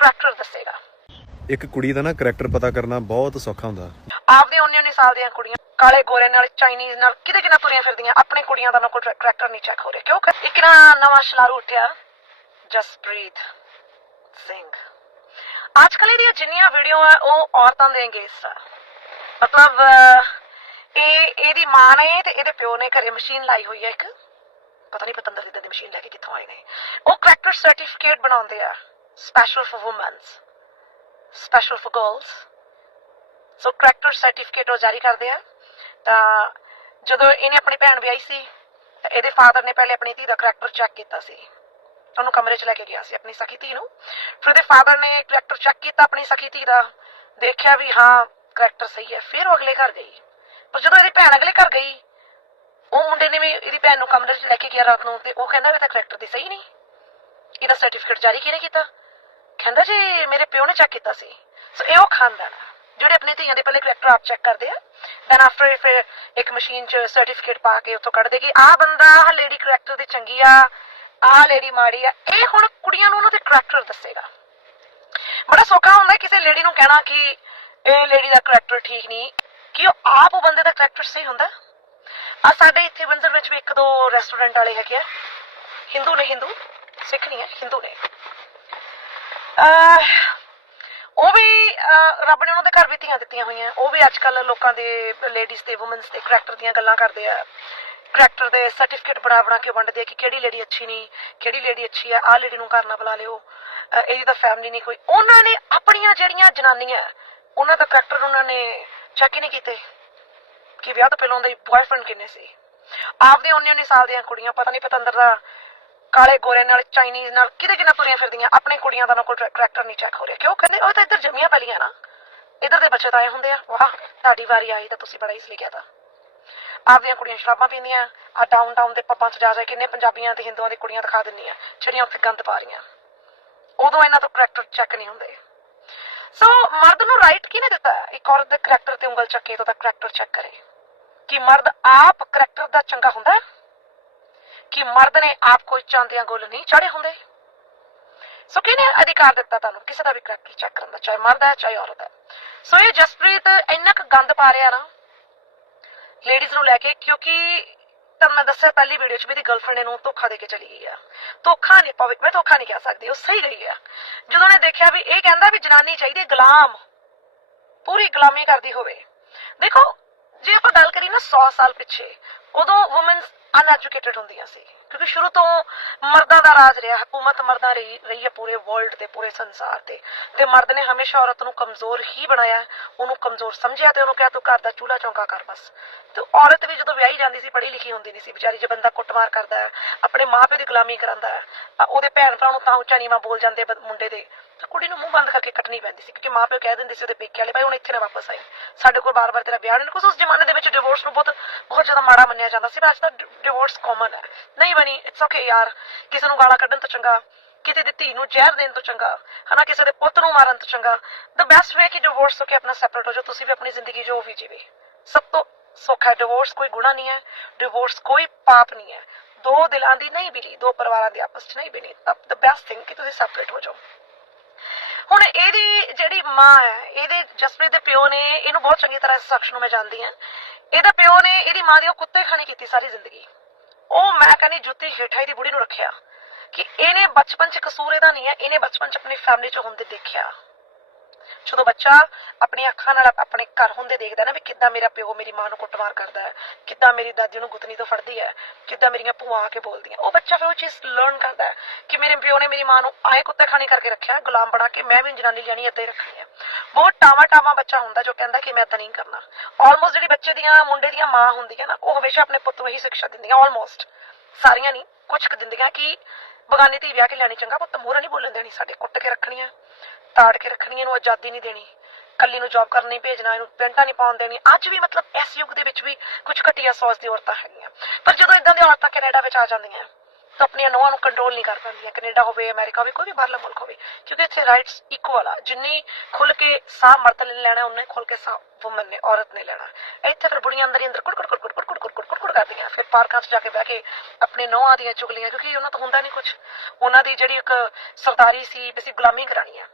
Character ਦੱਸੇਗਾ। ਇੱਕ ਕੁੜੀ ਦਾ ਨਾ ਕਰੈਕਟਰ ਪਤਾ ਕਰਨਾ ਬਹੁਤ ਸੌਖਾ ਹੁੰਦਾ। ਆਪਦੇ 19 ਸਾਲ ਦੀਆਂ ਕੁੜੀਆਂ ਕਾਲੇ ਗੋਰੇ ਨਾਲ ਚਾਈਨੀਜ਼ ਨਾਲ ਕਿਤੇ ਕਿਤੇ ਤੁਰੀਆਂ ਫਿਰਦੀਆਂ ਆਪਣੇ ਕੁੜੀਆਂ ਦਾ ਨਾ ਕੋਈ ਕਰੈਕਟਰ ਨਹੀਂ ਚੈੱਕ ਹੋ ਰਿਹਾ। ਕਿਉਂ ਇੱਕ ਨਾ ਨਵਾਂ ਸ਼ਲਾਰੂ ਉੱਠਿਆ ਜਸਪ੍ਰੀਤ ਸਿੰਘ। ਅੱਜ ਕੱਲ੍ਹ ਦੀਆਂ ਜਿੰਨੀਆਂ ਵੀਡੀਓ ਆ ਉਹ ਔਰਤਾਂ ਦੇ ਅਗੇਂਸਟ ਆ। ਮਤਲਬ ਇਹ ਇਹਦੀ ਮਾਂ ਨੇ ਤੇ ਇਹਦੇ ਪਿਓ ਨੇ ਘਰੇ ਮਸ਼ੀਨ ਲਾਈ ਹੋਈ ਹੈ ਇੱਕ। ਪਤਾ ਨਹੀਂ ਪਤੰਦਰ ਦੀ ਮਸ਼ੀਨ ਲੈ ਕੇ ਕਿੱਥੋਂ ਆਏ ਨੇ। ਉਹ ਕਰੈਕਟਰ ਸਰਟੀਫਿਕੇਟ ਬਣਾਉਂਦੇ ਆ। Special for womens special for girls so character certificate ਉਹ ਜਾਰੀ ਕਰਦੇ ਆ। ਤਾਂ ਜਦੋਂ ਇਹਨੇ ਆਪਣੀ ਭੈਣ ਵਿਆਹੀ ਸੀ ਇਹਦੇ ਫਾਦਰ ਨੇ ਪਹਿਲੇ ਆਪਣੀ ਧੀ ਦਾ ਕਰੈਕਟਰ ਚੈੱਕ ਕੀਤਾ ਸੀ। ਉਹਨੂੰ ਕਮਰੇ 'ਚ ਲੈ ਕੇ ਗਿਆ ਸੀ ਆਪਣੀ ਸਖੀ ਧੀ ਨੂੰ। ਫਿਰ ਉਹਦੇ ਫਾਦਰ ਨੇ ਕਰੈਕਟਰ ਚੈੱਕ ਕੀਤਾ ਆਪਣੀ ਸਖੀ ਧੀ ਦਾ। ਦੇਖਿਆ ਵੀ ਹਾਂ ਕਰੈਕਟਰ ਸਹੀ ਹੈ। ਫਿਰ ਉਹ ਅਗਲੇ ਘਰ ਗਈ। ਪਰ ਜਦੋਂ ਇਹਦੀ ਭੈਣ ਅਗਲੇ ਘਰ ਗਈ, ਉਹ ਮੁੰਡੇ ਨੇ ਵੀ ਇਹਦੀ ਭੈਣ ਨੂੰ ਕਮਰੇ 'ਚ ਲੈ ਕੇ ਗਿਆ ਰਾਤ ਨੂੰ ਤੇ ਉਹ ਕਹਿੰਦਾ ਵੀ ਤਾਂ ਕਰੈਕਟਰ ਦੀ ਸਹੀ ਨਹੀਂ। ਇਹਦਾ ਸਰਟੀਫਿਕੇਟ ਜਾਰੀ ਕਿਹਨੇ ਕੀਤਾ? ਕਹਿੰਦਾ ਜੀ, ਮੇਰੇ ਪਿਓ ਨੇ ਚੈੱਕ ਕੀਤਾ ਸੀ। ਸੋ ਇਹ ਉਹ ਖਾਨਦਾਨ ਆ ਜਿਹੜੇ ਆਪਣੇ ਧੀਆਂ ਦੇ ਪਹਿਲੇ ਕਰੈਕਟਰ ਆਪ ਚੈੱਕ ਕਰਦੇ ਆ। ਦੈਨ ਆਫਟਰ ਫਿਰ ਇੱਕ ਮਸ਼ੀਨ 'ਚ ਸਰਟੀਫਿਕੇਟ ਪਾ ਕੇ ਉੱਥੋਂ ਕੱਢ ਦੇਗੀ ਆਹ ਬੰਦਾ, ਆਹ ਲੇਡੀ ਕਰੈਕਟਰ ਦੀ ਚੰਗੀ ਆ, ਆਹ ਲੇਡੀ ਮਾੜੀ ਆ। ਇਹ ਹੁਣ ਕੁੜੀਆਂ ਨੂੰ ਉਹਨਾਂ ਦੇ ਕਰੈਕਟਰ ਦੱਸੇਗਾ। ਬੜਾ ਸੌਖਾ ਹੁੰਦਾ ਕਿਸੇ ਲੇਡੀ ਨੂੰ ਕਹਿਣਾ ਕਿ ਇਹ ਲੇਡੀ ਦਾ ਕਰੈਕਟਰ ਠੀਕ ਨਹੀਂ, ਕਿ ਉਹ ਆਪ ਉਹ ਬੰਦੇ ਦਾ ਕਰੈਕਟਰ ਸਹੀ ਹੁੰਦਾ। ਆ ਸਾਡੇ ਇੱਥੇ ਵਿੰਜ਼ਰ ਵਿੱਚ ਵੀ ਇੱਕ ਦੋ ਰੈਸਟੋਰੈਂਟ ਵਾਲੇ ਹੈਗੇ ਆ। ਹਿੰਦੂ ਨੇ ਹਿੰਦੂ ਸਿੱਖ ਨਹੀਂ ਹੈ ਹਿੰਦੂ ਨੇ। ਉਹ ਵੀ ਰੱਬ ਨੇ ਉਹਨਾਂ ਦੇ ਘਰ ਵੀ ਧੀਆਂ ਦਿੱਤੀਆਂ ਹੋਈਆਂ। ਉਹ ਵੀ ਅੱਜ ਕੱਲ ਲੋਕਾਂ ਦੇ ਲੇਡੀਜ਼ ਤੇ ਔਮਨਸ ਦੇ ਕਰੈਕਟਰ ਦੀਆਂ ਗੱਲਾਂ ਕਰਦੇ ਆ। ਕਰੈਕਟਰ ਦੇ ਸਰਟੀਫਿਕੇਟ ਬਣਾ ਬਣਾ ਕੇ ਵੰਡਦੇ ਆ ਕਿ ਕਿਹੜੀ ਲੇਡੀ ਅੱਛੀ ਨਹੀਂ ਕਿਹੜੀ ਲੇਡੀ ਅੱਛੀ ਆ, ਆਹ ਲੇਡੀ ਨੂੰ ਘਰ ਨਾ ਬੁਲਾ ਲਿਓ। ਇਹਦੀ ਤਾਂ ਫੈਮਿਲੀ ਨਹੀਂ ਕੋਈ। ਉਹਨਾਂ ਨੇ ਆਪਣੀਆਂ ਜਿਹੜੀਆਂ ਜਨਾਨੀਆਂ, ਉਹਨਾਂ ਦਾ ਕਰੈਕਟਰ ਉਹਨਾਂ ਨੇ ਚੈੱਕ ਹੀ ਨਹੀਂ ਕੀਤੇ। ਕਿ ਵਿਆਹ ਤੋਂ ਪਹਿਲਾਂ ਉਹਦੇ ਬॉयਫ੍ਰੈਂਡ ਕਿੰਨੇ ਸੀ? ਆਪਦੇ 19 19 ਸਾਲ ਦੀਆਂ ਕੁੜੀਆਂ, ਪਤਾ ਨਹੀਂ ਪਤੰਦਰ ਦਾ ਕਾਲੇ ਗੋਰੇ ਨਾਲ ਚਾਈਨੀਜ਼ ਨਾਲ ਕਿਤੇ ਕਿਤੇ ਤੁਰੀਆਂ ਫਿਰਦੀਆਂ? ਆਪਣੇ ਕੁੜੀਆਂ ਦਾ ਨਾ ਕੋਈ ਕਰੈਕਟਰ ਨਹੀਂ ਚੈੱਕ ਹੋ ਰਿਹਾ। ਕਿਉਂ? ਕਹਿੰਦੇ, ਉਹ ਤਾਂ ਇੱਧਰ ਜੰਮੀਆਂ ਪਹਿਲੀਆਂ ਨਾ। ਇੱਧਰ ਦੇ ਬੱਚੇ ਤਾਂ ਆਏ ਹੁੰਦੇ ਆ। ਵਾਹ ਤੁਹਾਡੀ ਵਾਰੀ ਆਈ ਤਾਂ ਤੁਸੀਂ ਬੜਾ ਹੀ ਇਸ ਤਾਂ। ਆਪਦੀਆਂ ਕੁੜੀਆਂ ਸ਼ਰਾਬਾਂ ਪੀਂਦੀਆਂ, ਆ ਡਾਊਨ ਟਾਊਨ ਦੇ ਪੱਬਾਂ 'ਚ ਜਾ ਜਾ ਕਿੰਨੇ ਪੰਜਾਬੀਆਂ ਤੇ ਹਿੰਦੂਆਂ ਦੀ ਕੁੜੀਆਂ ਦਿਖਾ ਦਿੰਦੀਆਂ, ਜਿਹੜੀਆਂ ਉੱਥੇ ਗੰਦ ਪਾ ਰਹੀਆਂ। ਉਦੋਂ ਇਹਨਾਂ ਤੋਂ ਕਰੈਕਟਰ ਚੈੱਕ ਨਹੀਂ ਹੁੰਦੇ। ਸੋ ਮਰਦ ਨੂੰ ਰਾਈਟ ਕਿਹਨੇ ਦਿੱਤਾ? ਇੱਕ ਔਰਤ ਦੇ ਕਰੈਕਟਰ ਤੇ ਉਂਗਲ ਚੱਕੇ ਤਾਂ ਕਰੈਕਟਰ ਚੈੱਕ ਕਰੇ। ਕਿ ਮਰਦ ਆਪ ਕਰੈਕਟਰ ਦਾ ਚੰਗਾ ਹੁੰਦਾ ਹੈ? ਕਿ ਮਰਦ ਨੇ ਆਪ ਕੋਈ ਚਾਂਦਿਆਂ ਗੁੱਲ ਨਹੀਂ ਚੜੇ ਹੁੰਦੇ? ਸੋ ਕਿਹਨੇ ਅਧਿਕਾਰ ਦਿੱਤਾ ਤੁਹਾਨੂੰ? ਕਿਸੇ ਦਾ ਵੀ ਕਰੈਕਟਰ ਚੈੱਕ ਕਰਨ ਦਾ, ਚਾਹੇ ਮਰਦ ਹੈ, ਚਾਹੇ ਔਰਤ ਹੈ। ਸੋ ਇਹ ਜਸਪ੍ਰੀਤ ਇੰਨਾ ਕੁ ਗੰਦ ਪਾ ਰਿਹਾ ਨਾ ਲੇਡੀਜ਼ ਨੂੰ ਲੈ ਕੇ, ਕਿਉਂਕਿ ਤਾਂ ਮੈਂ ਦੱਸਿਆ ਪਹਿਲੀ ਵੀਡੀਓ 'ਚ ਵੀ ਗਰਲਫ੍ਰੈਂਡ ਇਹਨੂੰ ਧੋਖਾ ਦੇ ਕੇ ਚਲੀ ਗਈ ਆ। ਧੋਖਾ ਨਹੀਂ ਪਵੇ, ਮੈਂ ਧੋਖਾ ਨਹੀਂ ਕਹਿ ਸਕਦੀ, ਉਹ ਸਹੀ ਗਈ ਆ। ਜਦੋਂ ਨੇ ਦੇਖਿਆ ਵੀ ਇਹ ਕਹਿੰਦਾ ਵੀ ਜਨਾਨੀ ਚਾਹੀਦੀ ਗੁਲਾਮ, ਪੂਰੀ ਗੁਲਾਮੀ ਕਰਦੀ ਹੋਵੇ। ਦੇਖੋ, ਜੇ ਆਪਾਂ ਗੱਲ ਕਰੀਏ ਨਾ 100 ਸਾਲ ਪਿੱਛੇ, ਉਦੋਂ womens uneducated on the ASIC. ਕਿਉਂਕਿ ਸ਼ੁਰੂ ਤੋਂ ਮਰਦਾਂ ਦਾ ਰਾਜ ਰਿਹਾ, ਹਕੂਮਤ ਮਰਦਾਂ ਰਹੀ ਰਹੀ ਹੈ ਪੂਰੇ ਵਰਲਡ ਤੇ, ਪੂਰੇ ਸੰਸਾਰ ਤੇ। ਤੇ ਮਰਦ ਨੇ ਹਮੇਸ਼ਾ ਔਰਤ ਨੂੰ ਕਮਜ਼ੋਰ ਹੀ ਬਣਾਇਆ, ਉਹਨੂੰ ਕਮਜ਼ੋਰ ਸਮਝਿਆ ਤੇ ਉਹਨੂੰ ਕਿਹਾ, ਤੂੰ ਘਰ ਦਾ ਚੂਲਾ ਚੌਂਕਾ ਕਰ ਬਸ। ਤੇ ਔਰਤ ਵੀ ਜਦੋਂ ਵਿਆਹੀ ਜਾਂਦੀ ਸੀ ਪੜ੍ਹੀ ਲਿਖੀ ਹੁੰਦੀ ਨਹੀਂ ਸੀ, ਵਿਚਾਰੀ ਜੇ ਬੰਦਾ ਕੁੱਟਮਾਰ ਕਰਦਾ ਹੈ, ਆਪਣੇ ਮਾਪੇ ਦੀ ਗੁਲਾਮੀ ਕਰਾਂਦਾ ਹੈ ਉਹਦੇ ਭੈਣ ਭਰਾ ਨੂੰ ਤਾਂ ਉੱਚਾ ਨੀਵਾਂ ਬੋਲ ਜਾਂਦੇ ਮੁੰਡੇ ਦੇ, ਤਾਂ ਕੁੜੀ ਨੂੰ ਮੂੰਹ ਬੰਦ ਕਰਕੇ ਕੱਟਣੀ ਪੈਂਦੀ ਸੀ, ਕਿਉਂਕਿ ਮਾਪੇ ਕਹਿ ਦਿੰਦੇ ਸੀ ਉਹਦੇ ਪੇਕੇ ਵਾਲੇ, ਭਾਈ ਹੁਣ ਇੱਥੇ ਨਾ ਵਾਪਸ ਆਈ। ਸਾਡੇ ਕੋਲ ਬਾਰ-ਬਾਰ ਤੇਰਾ ਵਿਆਹ ਨਹੀਂ ਕੁਝ ਉਸ ਜ਼ਮਾਨੇ ਦੇ ਵਿੱਚ ਡਿਵੋਰਸ ਨੂੰ ਬਹੁਤ ਬਹੁਤ ਜ਼ਿਆਦਾ ਮਾੜਾ ਮੰਨਿਆ ਜਾਂਦਾ ਸੀ, ਪਰ ਅੱਜ ਤਾਂ ਡਿਵੋਰਸ ਕਾਮਨ ਹੈ। ਨਹੀਂ ਬਣੀ ਇਟਸ ਓਕੇ ਯਾਰ, ਕਿਸੇ ਨੂੰ ਗਾਲਾਂ ਕੱਢਣ ਤੋਂ ਚੰਗਾ ਕਿਤੇ ਦੀ ਧੀ ਨੂੰ ਜ਼ਹਿਰ ਦੇਣ ਤੋਂ ਚੰਗਾ, ਹਨਾ, ਕਿਸੇ ਦੇ ਪੁੱਤ ਨੂੰ ਮਾਰਨ ਤੋਂ ਚੰਗਾ। ਦ ਬੈਸਟ ਵੇ ਕਿ ਡਿਵੋਰਸ ਹੋ ਕੇ ਆਪਣਾ ਸੈਪਰੇਟ ਹੋ ਜਾਓ, ਤੁਸੀਂ ਵੀ ਆਪਣੀ ਜ਼ਿੰਦਗੀ ਜੋ ਵੀ ਜੀਵੇ। ਸਭ ਤੋਂ ਸੌਖਾ ਡਿਵੋਰਸ ਕੋਈ ਗੁਨਾਹ ਨਹੀਂ ਹੈ ਡਿਵੋਰਸ ਕੋਈ ਪਾਪ ਨਹੀਂ ਹੈ। ਦੋ ਦਿਲਾਂ ਦੀ ਨਹੀਂ ਬਿਲੀ ਦੋ ਪਰਿਵਾਰਾਂ ਦੀ ਆਪਸ 'ਚ ਨਹੀਂ ਬਣੀ। ਦ ਬੈਸਟ ਥਿੰਗ ਕਿ ਤੁਸੀਂ ਸੈਪਰੇਟ ਹੋ ਜਾਓ। ਹੁਣ ਇਹਦੀ ਜਿਹੜੀ ਮਾਂ ਹੈ, ਇਹਦੇ ਜਸਪ੍ਰੀਤ ਦੇ ਪਿਓ ਨੇ ਇਹਨੂੰ ਬਹੁਤ ਚੰਗੀ ਤਰ੍ਹਾਂ ਇਸ ਸ਼ਖਸ ਨੂੰ ਮੈਂ ਜਾਣਦੀ ਹਾਂ। ਇਹਦਾ ਪਿਓ ਨੇ ਇਹਦੀ ਮਾਂ ਦੀ ਉਹ ਕੁੱਤੇ ਖਾਣੀ ਕੀਤੀ ਸਾਰੀ ਜ਼ਿੰਦਗੀ। ਉਹ ਮੈਂ ਕਹਿੰਦੀ ਜੁੱਤੀ ਹੇਠਾਈ ਦੀ ਬੁੜੀ ਨੂੰ ਰੱਖਿਆ। ਕਿ ਇਹਨੇ ਬਚਪਨ ਚ ਕਸੂਰ ਇਹਦਾ ਨਹੀਂ ਹੈ, ਇਹਨੇ ਬਚਪਨ ਚ ਆਪਣੀ ਫੈਮਿਲੀ ਚ ਹੁੰਦੇ ਦੇਖਿਆ। ਜਦੋਂ ਬੱਚਾ ਆਪਣੀ ਅੱਖਾਂ ਨਾਲ ਆਪਣੇ ਘਰ ਹੁੰਦੇ ਦੇਖਦਾ ਨਾ ਵੀ ਕਿੱਦਾਂ ਮੇਰਾ ਪਿਓ ਮੇਰੀ ਮਾਂ ਨੂੰ ਕੁੱਟਮਾਰ ਕਰਦਾ ਹੈ, ਕਿੱਦਾਂ ਮੇਰੀ ਦਾਦੀ ਨੂੰ ਗੁੱਤਨੀ ਤੋਂ ਫੜਦੀ ਹੈ, ਕਿੱਦਾਂ ਮੇਰੀਆਂ ਭੂਆ ਆ ਕੇ ਬੋਲਦੀਆਂ। ਉਹ ਬੱਚਾ ਫਿਰ ਉਹ ਚੀਜ਼ ਲਰਨ ਕਰਦਾ ਹੈ ਕਿ ਮੇਰੇ ਪਿਓ ਨੇ ਮੇਰੀ ਮਾਂ ਨੂੰ ਆਏ ਕੁੱਤੇ ਖਾਣੀ ਕਰਕੇ ਰੱਖਿਆ, ਗੁਲਾਮ ਬਣਾ ਕੇ ਮੈਂ ਵੀ ਜਨਾਨੀ ਲੈਣੀ ਏਦਾਂ ਹੀ ਰੱਖਣੀ ਹੈ। ਬਹੁਤ ਟਾਵਾ ਟਾਵਾ ਬੱਚਾ ਹੁੰਦਾ ਜੋ ਕਹਿੰਦਾ ਕਿ ਮੈਂ ਤਾਂ ਨਹੀਂ ਕਰਨਾ। ਆਲਮੋਸਟ ਜਿਹੜੀ ਬੱਚੇ ਦੀਆਂ ਮੁੰਡੇ ਦੀਆਂ ਮਾਂ ਹੁੰਦੀਆਂ ਨਾ, ਉਹ ਹਮੇਸ਼ਾ ਆਪਣੇ ਪੁੱਤ ਨੂੰ ਇਹੀ ਸਿੱਖਿਆ ਦਿੰਦੀਆਂ ਆਲਮੋਸਟ ਸਾਰੀਆਂ ਨਹੀਂ ਕੁਝ ਕੁ ਦਿੰਦੀਆਂ ਕਿ ਬਗਾਨੀ ਧੀ ਵਿਆਹ ਕੇ ਲੈਣੀ ਚੰਗਾ ਪੁੱਤ ਮੂਹਰੇ ਨਹੀਂ ਬੋਲਣ ਦੇਣੀ, ਸਾਡੇ ਕੁੱਟ ਕੇ ਰੱਖਣੀ ਆ ਤਾੜ ਕੇ ਰੱਖਣੀ ਇਹਨੂੰ ਆਜ਼ਾਦੀ ਨਹੀਂ ਦੇਣੀ, ਕੱਲੀ ਨੂੰ ਜੌਬ ਕਰਨ ਨਹੀਂ ਭੇਜਣਾ, ਇਹਨੂੰ ਪੈਂਟਾਂ ਨਹੀਂ ਪਾਉਣ ਦੇਣੀ, ਅੱਜ ਵੀ ਮਤਲਬ ਇਸ ਯੁੱਗ ਦੇ ਵਿੱਚ ਵੀ ਕੁਝ ਘਟੀਆ ਸੋਚ ਦੀ ਔਰਤਾਂ ਹੈਗੀਆਂ, ਪਰ ਜਦੋਂ ਇਦਾਂ ਦੀਆਂ ਔਰਤਾਂ ਕੈਨੇਡਾ ਵਿੱਚ ਆ ਜਾਂਦੀਆਂ ਆਪਣੀਆਂ ਨੋਹਾਂ ਨੂੰ ਕੰਟਰੋਲ ਨਹੀਂ ਕਰ ਪਾਉਂਦੀਆਂ। ਕੈਨੇਡਾ ਹੋਵੇ, ਅਮਰੀਕਾ ਹੋਵੇ, ਕੋਈ ਵੀ ਬਾਹਰਲਾ ਮੁਲਕ ਹੋਵੇ। ਕਿਉਂਕਿ ਇੱਥੇ ਰਾਈਟਸ ਇਕੁਅਲ ਆ। ਜਿੰਨੀ ਖੁੱਲ ਕੇ ਸਾਹ ਮਰਦ ਨੇ ਲੈਣਾ ਉਹਨੇ ਖੁੱਲ ਕੇ ਸਾਹ ਵੁਮਨ ਨੇ, ਔਰਤ ਨੇ ਲੈਣਾ। ਇੱਥੇ ਫਿਰ ਬੁੜੀਆਂ ਅੰਦਰ ਹੀ ਅੰਦਰ ਕੁੜ ਕੁੜ ਕੁੜ ਕੁੜ ਕੁੜ ਕੁੜ ਕੁੜ ਕੁੜ ਕਰਦੀਆਂ। ਫਿਰ ਪਾਰਕਾਂ 'ਚ ਜਾ ਕੇ ਬਹਿ ਕੇ ਆਪਣੇ ਨੋਹਾਂ ਦੀਆਂ ਚੁਗਲੀਆਂ, ਕਿਉਂਕਿ ਉਹਨਾਂ ਤੋਂ ਹੁੰਦਾ ਨਹੀਂ ਕੁਝ ਉਹਨਾਂ ਦੀ ਜਿਹੜੀ ਇੱਕ ਸਰਦਾਰੀ ਸੀ, ਵੀ ਗੁਲਾਮੀ ਕਰਾਣੀ ਆ।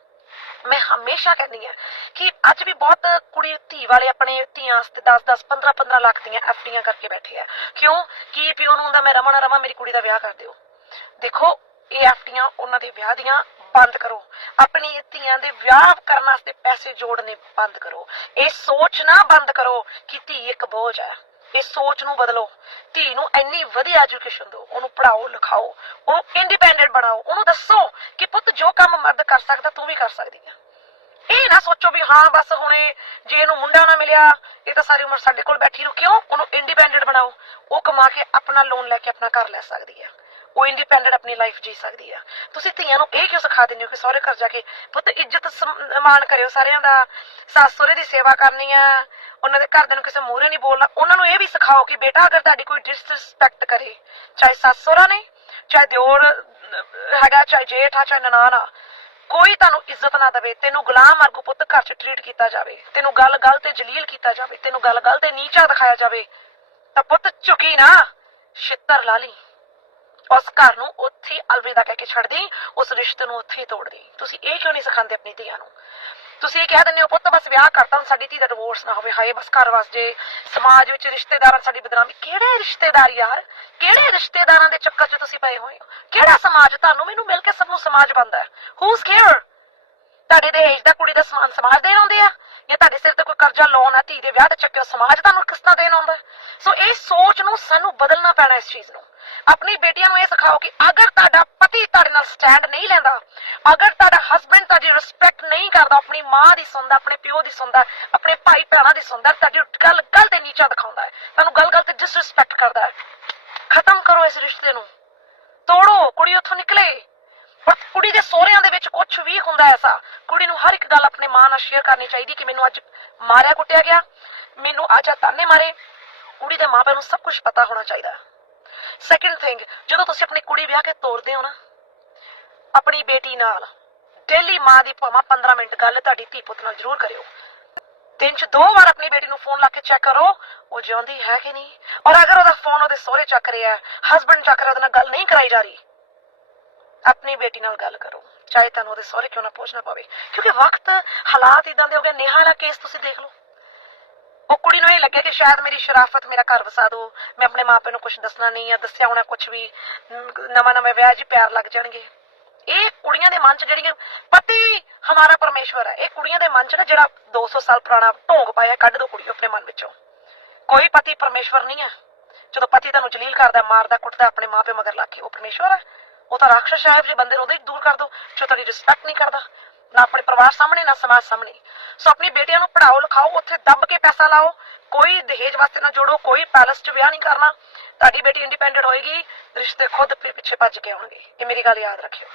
ਮੈਂ ਹਮੇਸ਼ਾ ਕਹਿੰਦੀ ਆ ਕਿ ਅੱਜ ਵੀ ਬਹੁਤ ਕੁੜੀ ਧੀ ਵਾਲੇ ਆਪਣੇ ਧੀਆਂ ਵਾਸਤੇ 10 10 15 15 ਲੱਖ ਦੀਆਂ ਐਫਡੀਆਂ ਕਰਕੇ ਬੈਠੇ ਆ। ਕਿਉਂ? ਕੀ ਪਿਓ ਨੂੰ ਹੁੰਦਾ ਮੈਂ ਰਮਾ ਨਾ ਰਮਾ ਮੇਰੀ ਕੁੜੀ ਦਾ ਵਿਆਹ ਕਰ ਦਿਓ। ਦੇਖੋ, ਇਹ ਐਫਡੀਆਂ ਉਹਨਾਂ ਦੇ ਵਿਆਹ ਦੀਆਂ ਬੰਦ ਕਰੋ। ਆਪਣੀ ਧੀਆਂ ਦੇ ਵਿਆਹ ਕਰਨ ਵਾਸਤੇ ਪੈਸੇ ਜੋੜਨੇ ਬੰਦ ਕਰੋ। ਇਹ ਸੋਚ ਨਾ ਬੰਦ ਕਰੋ ਕਿ ਧੀ ਇੱਕ ਬੋਝ ਹੈ ਇਹ ਸੋਚ ਨੂੰ ਬਦਲੋ। ਧੀ ਨੂੰ ਇੰਨੀ ਵਧੀਆ ਐਜੂਕੇਸ਼ਨ ਦਿਓ, ਉਹਨੂੰ ਪੜਾਓ ਲਿਖਾਓ ਉਹ ਇੰਡੀਪੈਂਡੈਂਟ ਬਣਾਓ, ਉਹਨੂੰ ਦੱਸੋ ਕਿ ਪੁੱਤ ਜੋ ਕੰਮ ਮਰਦ ਕਰ ਸਕਦਾ, ਤੂੰ ਵੀ ਕਰ ਸਕਦੀ ਆ। ਇਹ ਨਾ ਸੋਚੋ ਵੀ ਹਾਂ, ਬਸ ਹੁਣੇ ਜੇ ਇਹਨੂੰ ਮੁੰਡਾ ਨਾ ਮਿਲਿਆ, ਇਹ ਤਾਂ ਸਾਰੀ ਉਮਰ ਸਾਡੇ ਕੋਲ ਬੈਠੀ ਰੂ ਕਿਉਂ ਉਹਨੂੰ ਇੰਡੀਪੈਂਡੈਂਟ ਬਣਾਓ। ਉਹ ਕਮਾ ਕੇ ਆਪਣਾ ਲੋਨ ਲੈ ਕੇ ਆਪਣਾ ਘਰ ਲੈ ਸਕਦੀ ਆ। ਉਹ ਇੰਡੀਪੈਂਡੈਂਟ ਆਪਣੀ ਲਾਈਫ ਜੀ ਸਕਦੀ ਆ। ਤੁਸੀਂ ਧੀਆਂ ਨੂੰ ਇਹ ਕਿਉਂ ਸਿਖਾ ਦਿੰਦੇ ਹੋ ਕਿ ਸਹੁਰੇ ਘਰ ਜਾ ਕੇ ਪੁੱਤ ਇੱਜ਼ਤ ਸਨਮਾਨ ਕਰਿਓ ਸਾਰਿਆਂ ਦਾ, ਸੱਸ ਸਹੁਰੇ ਦੀ ਸੇਵਾ ਕਰਨੀ ਆ, ਉਹਨਾਂ ਦੇ ਘਰਦਿਆਂ ਨੂੰ ਕਿਸੇ ਮੂਹਰੇ ਨਹੀਂ ਬੋਲਣਾ, ਉਹਨਾਂ ਨੂੰ ਇਹ ਵੀ ਸਿਖਾਓ ਕਿ ਬੇਟਾ ਅਗਰ ਤੁਹਾਡੀ ਕੋਈ ਡਿਸਰਿਸਪੈਕਟ ਕਰੇ, ਚਾਹੇ ਸੱਸ ਸਹੁਰਾ ਨੇ, ਚਾਹੇ ਦਿਓਰ ਹੈਗਾ, ਚਾਹੇ ਜੇਠ ਆ, ਚਾਹੇ ਨਨਾਣ ਆ, ਕੋਈ ਤੁਹਾਨੂੰ ਇੱਜ਼ਤ ਨਾ ਦੇਵੇ, ਤੈਨੂੰ ਗੁਲਾਮ ਵਰਗੂ ਪੁੱਤ ਘਰ 'ਚ ਟ੍ਰੀਟ ਕੀਤਾ ਜਾਵੇ, ਤੈਨੂੰ ਗੱਲ ਗੱਲ ਤੇ ਜਲੀਲ ਕੀਤਾ ਜਾਵੇ, ਤੈਨੂੰ ਗੱਲ ਗੱਲ ਤੇ ਨੀਚਾ ਦਿਖਾਇਆ ਜਾਵੇ, ਤਾਂ ਪੁੱਤ ਝੁਕੀ ਨਾ, ਛਿੱਤਰ ਲਾ ਲਈ। ਉਸ ਘਰ ਨੂੰ ਉੱਥੇ ਅਲਵਿਦਾ ਕਹਿ ਕੇ ਛੱਡ ਦੀ ਉਸ ਰਿਸ਼ਤੇ ਨੂੰ ਉੱਥੇ ਹੀ ਤੋੜ ਦੀ ਤੁਸੀਂ ਇਹ ਕਿਉਂ ਨਹੀਂ ਸਿਖਾਉਂਦੇ ਆਪਣੀ ਧੀਆਂ ਨੂੰ? ਤੁਸੀਂ ਇਹ ਕਹਿ ਦਿੰਦੇ ਹੋ, ਪੁੱਤ, ਬਸ ਵਿਆਹ ਕਰਤਾ, ਹੁਣ ਸਾਡੀ ਧੀ ਦਾ ਡਿਵੋਰਸ ਨਾ ਹੋਵੇ। ਹਾਏ, ਬਸ ਘਰ ਵਸ ਜੇ। ਸਮਾਜ ਵਿੱਚ ਰਿਸ਼ਤੇਦਾਰਾਂ ਸਾਡੀ ਬਦਨਾਮੀ। ਕਿਹੜੇ ਰਿਸ਼ਤੇਦਾਰ ਯਾਰ? ਕਿਹੜੇ ਰਿਸ਼ਤੇਦਾਰਾਂ ਦੇ ਚੱਕਰ 'ਚ ਤੁਸੀਂ ਪਏ ਹੋਏ ਹੋ? ਕਿਹੜਾ ਸਮਾਜ ਤੁਹਾਨੂੰ ਮੈਨੂੰ ਮਿਲ ਕੇ ਸਭ ਨੂੰ ਸਮਾਜ ਬੰਦਾ ਹੈ? ਹੂਸ ਕੇਅਰ ਤੁਹਾਡੇ ਦਹੇਜ ਦਾ ਕੁੜੀ ਦਾ ਸਮਾਨ ਸਮਾਜ ਦੇਣ ਆਉਂਦੇ ਆ? ਜਾਂ ਤੁਹਾਡੇ ਸਿਰ ਤੇ ਕੋਈ ਕਰਜ਼ਾ ਲੋਨ ਆ, ਧੀ ਦੇ ਵਿਆਹ ਤੇ ਚੱਕਿਓ ਸਮਾਜ ਤੁਹਾਨੂੰ ਕਿਸ ਤਰ੍ਹਾਂ ਦੇਣ ਆਉਂਦਾ ਸੋ ਇਹ ਸੋਚ ਨੂੰ ਸਾਨੂੰ ਬਦਲਣਾ ਪੈਣਾ ਇਸ ਚੀਜ਼ ਨੂੰ। ਆਪਣੀ ਬੇਟੀਆਂ ਨੂੰ ਇਹ ਸਿਖਾਓ ਕਿ ਅਗਰ ਤੁਹਾਡਾ ਪਤੀ ਤੁਹਾਡੇ ਨਾਲ ਸਟੈਂਡ ਨਹੀਂ ਲੈਂਦਾ, ਅਗਰ ਤੁਹਾਡਾ ਹਸਬੰਡ ਤੁਹਾਡੀ ਰਿਸਪੈਕਟ ਨਹੀਂ ਕਰਦਾ, ਆਪਣੀ ਮਾਂ ਦੀ ਸੁਣਦਾ, ਆਪਣੇ ਪਿਓ ਦੀ ਸੁਣਦਾ, ਆਪਣੇ ਭਾਈ ਭੈਣਾਂ ਦੀ ਸੁਣਦਾ, ਤੁਹਾਡੀ ਗੱਲ ਗੱਲ ਤੇ ਨੀਚਾ ਦਿਖਾਉਂਦਾ ਹੈ, ਤੁਹਾਨੂੰ ਗੱਲ ਗੱਲ ਤੇ ਡਿਸਰਿਸਪੈਕਟ ਕਰਦਾ ਹੈ। ਖਤਮ ਕਰੋ ਇਸ ਰਿਸ਼ਤੇ ਨੂੰ। ਤੋੜੋ, ਕੁੜੀ ਉੱਥੋਂ ਨਿਕਲੇ। ਪਰ ਕੁੜੀ ਦੇ ਸੋਹਰਿਆਂ ਦੇ ਵਿੱਚ ਕੁਝ ਵੀ ਹੁੰਦਾ ਐਸਾ, ਕੁੜੀ ਨੂੰ ਹਰ ਇੱਕ ਗੱਲ ਆਪਣੇ ਮਾਂ ਨਾਲ ਸ਼ੇਅਰ ਕਰਨੀ ਚਾਹੀਦੀ ਕਿ ਮੈਨੂੰ ਅੱਜ ਮਾਰਿਆ ਕੁੱਟਿਆ ਗਿਆ, ਮੈਨੂੰ ਅੱਜ ਆਹ ਤਾਨੇ ਮਾਰੇ। ਕੁੜੀ ਦੇ ਮਾਪਿਆਂ ਨੂੰ ਸਭ ਕੁਝ ਪਤਾ ਹੋਣਾ ਚਾਹੀਦਾ ਸੈਕਿੰਡ ਥਿੰਗ ਜਦੋਂ ਤੁਸੀਂ ਆਪਣੀ ਕੁੜੀ ਵਿਆਹ ਕੇ ਤੋਰਦੇ ਹੋ ਨਾ, ਆਪਣੀ ਬੇਟੀ ਨਾਲ ਡੇਲੀ ਮਾਂ ਦੀ ਭਾਵੇਂ 15 ਮਿੰਟ ਗੱਲ ਤੁਹਾਡੀ ਧੀ ਪੁੱਤ ਨਾਲ ਜ਼ਰੂਰ ਕਰਿਓ। ਦਿਨ ਚ ਦੋ ਵਾਰ ਆਪਣੀ ਬੇਟੀ ਨੂੰ ਫੋਨ ਲਾ ਕੇ ਚੈੱਕ ਕਰੋ, ਉਹ ਜਿਉਂਦੀ ਹੈ ਕਿ ਨਹੀਂ? ਔਰ ਅਗਰ ਉਹਦਾ ਫੋਨ ਉਹਦੇ ਸਹੁਰੇ ਚੱਕ ਰਿਹਾ ਹੈ ਹਸਬੰਡ ਚੱਕ ਰਿਹਾ, ਉਹਦੇ ਨਾਲ ਗੱਲ ਨਹੀਂ ਕਰਾਈ ਜਾ ਰਹੀ, ਆਪਣੀ ਬੇਟੀ ਨਾਲ ਗੱਲ ਕਰੋ। ਚਾਹੇ ਤੁਹਾਨੂੰ ਉਹਦੇ ਸਹੁਰੇ ਕਿਉਂ ਨਾ ਪਹੁੰਚਣਾ ਪਵੇ। ਕਿਉਂਕਿ ਵਕਤ ਹਾਲਾਤ ਇਦਾਂ ਦੇ ਹੋ ਗਏ, ਨੇਹਾ ਦਾ ਕੇਸ ਤੁਸੀਂ ਦੇਖ ਲਓ। ਉਹ ਕੁੜੀ ਨੂੰ ਲੱਗਿਆ ਕਿ ਸ਼ਾਇਦ ਮੇਰੀ ਸ਼ਰਾਫਤ ਮੇਰਾ ਘਰ ਵਸਾ ਦੋ। ਮੈਂ ਆਪਣੇ ਮਾਪੇ ਨੂੰ ਕੁਝ ਦੱਸਣਾ ਨਹੀਂ ਆ ਦੱਸਿਆ ਹੋਣਾ ਕੁਝ ਵੀ। ਨਵਾਂ ਨਵਾਂ ਵਿਆਹ ਜੀ, ਪਿਆਰ ਲੱਗ ਜਾਣਗੇ। ਇਹ ਕੁੜੀਆਂ ਦੇ ਮਨ 'ਚ ਜਿਹੜੀਆਂ ਪਤੀ ਹਮਾਰਾ ਪਰਮੇਸ਼ਵਰ ਹੈ, ਇਹ ਕੁੜੀਆਂ ਦੇ ਮਨ 'ਚ ਨਾ ਜਿਹੜਾ 200 ਸਾਲ ਪੁਰਾਣਾ ਢੋਂਗ ਪਾਇਆ ਕੱਢ ਦੋ ਕੁੜੀ ਆਪਣੇ ਮਨ ਵਿੱਚੋਂ। ਕੋਈ ਪਤੀ ਪਰਮੇਸ਼ਵਰ ਨਹੀਂ ਹੈ। ਜਦੋਂ ਪਤੀ ਤੁਹਾਨੂੰ ਜਲੀਲ ਕਰਦਾ, ਮਾਰਦਾ, ਕੁੱਟਦਾ ਆਪਣੇ ਮਾਪੇ ਮਗਰ ਲਾ ਕੇ, ਉਹ ਪਰਮੇਸ਼ਵਰ ਹੈ। ਉਹ ਤਾਂ ਰਾਖਸ਼ ਹੈ, ਜੇ ਬੰਦੇ ਨੂੰ ਉਹਦੇ ਦੂਰ ਕਰ ਦੋ, ਜੋ ਤੁਹਾਡੀ ਰਿਸਪੈਕਟ ਨਹੀਂ ਕਰਦਾ। ਨਾ ਆਪਣੇ ਪਰਿਵਾਰ ਸਾਹਮਣੇ, ਨਾ ਸਮਾਜ ਸਾਹਮਣੇ। ਸੋ ਆਪਣੀ ਬੇਟੀਆਂ ਨੂੰ ਪੜਾਓ ਲਿਖਾਓ, ਉੱਥੇ ਦੱਬ ਕੇ ਪੈਸਾ ਲਾਓ। ਕੋਈ ਦਹੇਜ ਵਾਸਤੇ ਨਾ ਜੋੜੋ, ਕੋਈ ਪੈਲਸ 'ਚ ਵਿਆਹ ਨਹੀਂ ਕਰਨਾ। ਤੁਹਾਡੀ ਬੇਟੀ ਇੰਡੀਪੈਂਡੈਂਟ ਹੋਏਗੀ, ਰਿਸ਼ਤੇ ਖੁਦ ਪਿੱਛੇ ਭੱਜ ਕੇ ਆਉਣਗੇ। ਇਹ ਮੇਰੀ ਗੱਲ ਯਾਦ ਰੱਖਿਓ।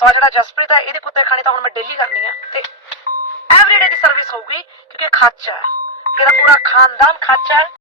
ਸੋ ਜਿਹੜਾ ਜਸਪ੍ਰੀਤ ਹੈ, ਇਹਦੇ ਕੁੱਤੇ ਖਾਣੇ ਤਾਂ ਹੁਣ ਮੈਂ ਡੇਲੀ ਕਰਨੀ ਆ। ਤੇ ਐਵਰੀਡੇ ਦੀ ਸਰਵਿਸ ਹੋਊਗੀ, ਕਿਉਂਕਿ ਖਰਚਾ ਇਹਦਾ ਪੂਰਾ ਖਾਨਦਾਨ ਖਰਚਾ ਹੈ।